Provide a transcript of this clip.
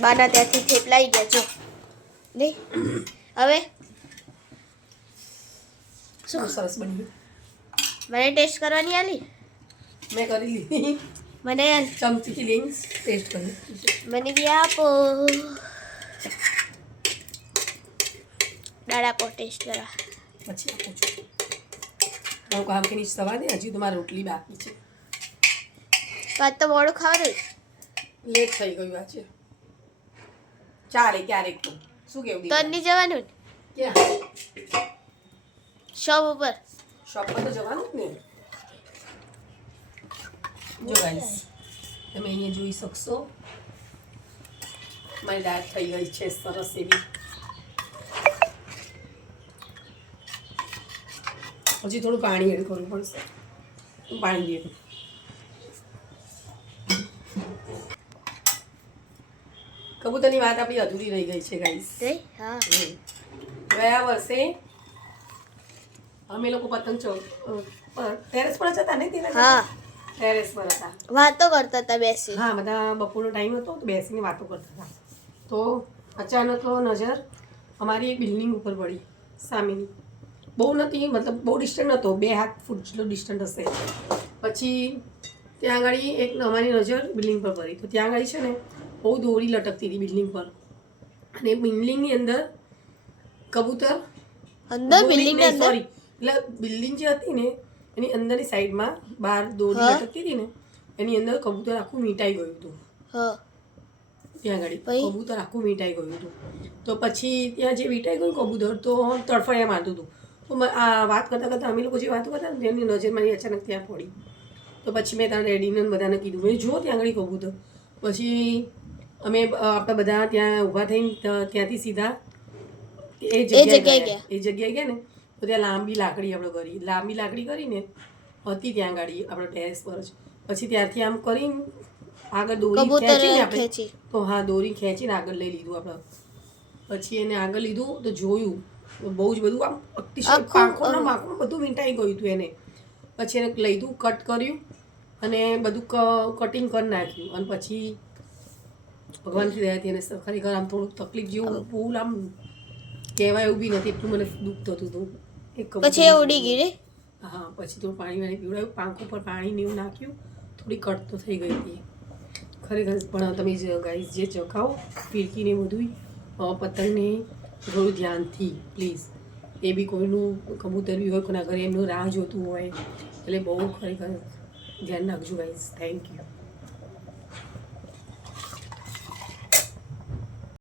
બાના ત્યાંથી થેપલાઈ ગયા જો નહીં હવે શું સરસ બની મને ટેસ્ટ કરવાની આલી મેં કરી લીધી મને ચમચીથી લઈને ટેસ્ટ કરી મને બી આપો દાડા કો ટેસ્ટ કરા પછી આપું છું હું કામ કે નીચે સવા દે હજી તો મારે રોટલી બાકી છે આજ તો મોડું ખાવાનું લેટ થઈ ગયું આજે ચાલે ક્યારેક તો શું કેવું તો નહીં જવાનું ક્યાં શોપ ઉપર શોપ પર તો જવાનું જ ને જો ગાઈસ તમે અહીંયા જોઈ શકશો મારી દાળ થઈ ગઈ છે સરસ એવી હજી થોડું પાણી એડ કરવું પડશે પાણી દઈએ કબૂતરની વાત આપણી અધૂરી રહી ગઈ છે ગાઈસ હા ગયા વર્ષે અમે લોકો પતંગ ટેરેસ પર જ હતા ને તેના હા ટેરેસ પર હતા વાતો કરતા હતા બેસી હા બધા બપોરનો ટાઈમ હતો તો બેસીને વાતો કરતા હતા તો અચાનક નજર અમારી એક બિલ્ડિંગ ઉપર પડી સામેની બહુ નથી મતલબ બહુ ડિસ્ટન્ટ નહોતો 2 હાથ ફૂટ જેટલો ડિસ્ટન્ટ હશે પછી ત્યાં આગળ એક અમારી નજર બિલ્ડિંગ પર પડી તો ત્યાં આગળ છે ને બહુ દોરી લટકતી હતી બિલ્ડિંગ પર અને બિલ્ડિંગની અંદર કબૂતર અંદર બિલ્ડિંગ અંદર સોરી એટલે બિલ્ડિંગ જે હતી ને એની અંદરની સાઈડમાં બહાર દોરી લટકતી હતી ને એની અંદર કબૂતર આખું મીટાઈ ગયું હતું હા ત્યાં આગળ કબૂતર આખું વીંટાઈ ગયું હતું તો પછી ત્યાં જે વીંટાઈ ગયું કબૂતર તો તડફડિયા મારતું હતું તો આ વાત કરતાં કરતાં અમે લોકો જે વાતો કરતા ને તેની નજર મારી અચાનક ત્યાં પડી તો પછી મેં ત્યાં રેડીને બધાને કીધું મેં જુઓ ત્યાં આગળ કબૂતર પછી અમે આપણે બધા ત્યાં ઊભા થઈને ત્યાંથી સીધા એ જગ્યાએ ગયા ને તો ત્યાં લાંબી લાકડી આપણે કરી લાંબી લાકડી કરીને હતી ત્યાં ગાડી આપણે ટેરેસ પર જ પછી ત્યાંથી આમ કરીને આગળ દોરી ખેંચીને આપણે તો હા દોરી ખેંચીને આગળ લઈ લીધું આપણે પછી એને આગળ લીધું તો જોયું બહુ જ બધું આમ અતિશય પાંખોના માખણ બધું વીંટાઈ ગયું હતું એને પછી એને લીધું કટ કર્યું અને બધું કટિંગ કરી નાખ્યું અને પછી ભગવાનથી દયાથી એને ખરેખર આમ થોડુંક તકલીફ જેવું ફૂલ આમ કહેવાય એવું બી નથી એટલું મને દુઃખ થતું હતું પછી ઉડી ગઈ રે હા પછી થોડું પાણી પીવડાવ્યું પાંખ ઉપર પાણી ને એવું નાખ્યું થોડી કટ તો થઈ ગઈ હતી ખરેખર પણ તમે ગાઈસ જે ચખાઓ ફિરકીને બધું પતંગને થોડું ધ્યાનથી પ્લીઝ એ બી કોઈનું કબૂતર બી હોય કોઈના ઘરે એમનું રાહ જોતું હોય એટલે બહુ ખરેખર ધ્યાન રાખજો ગાઈસ થેન્ક યુ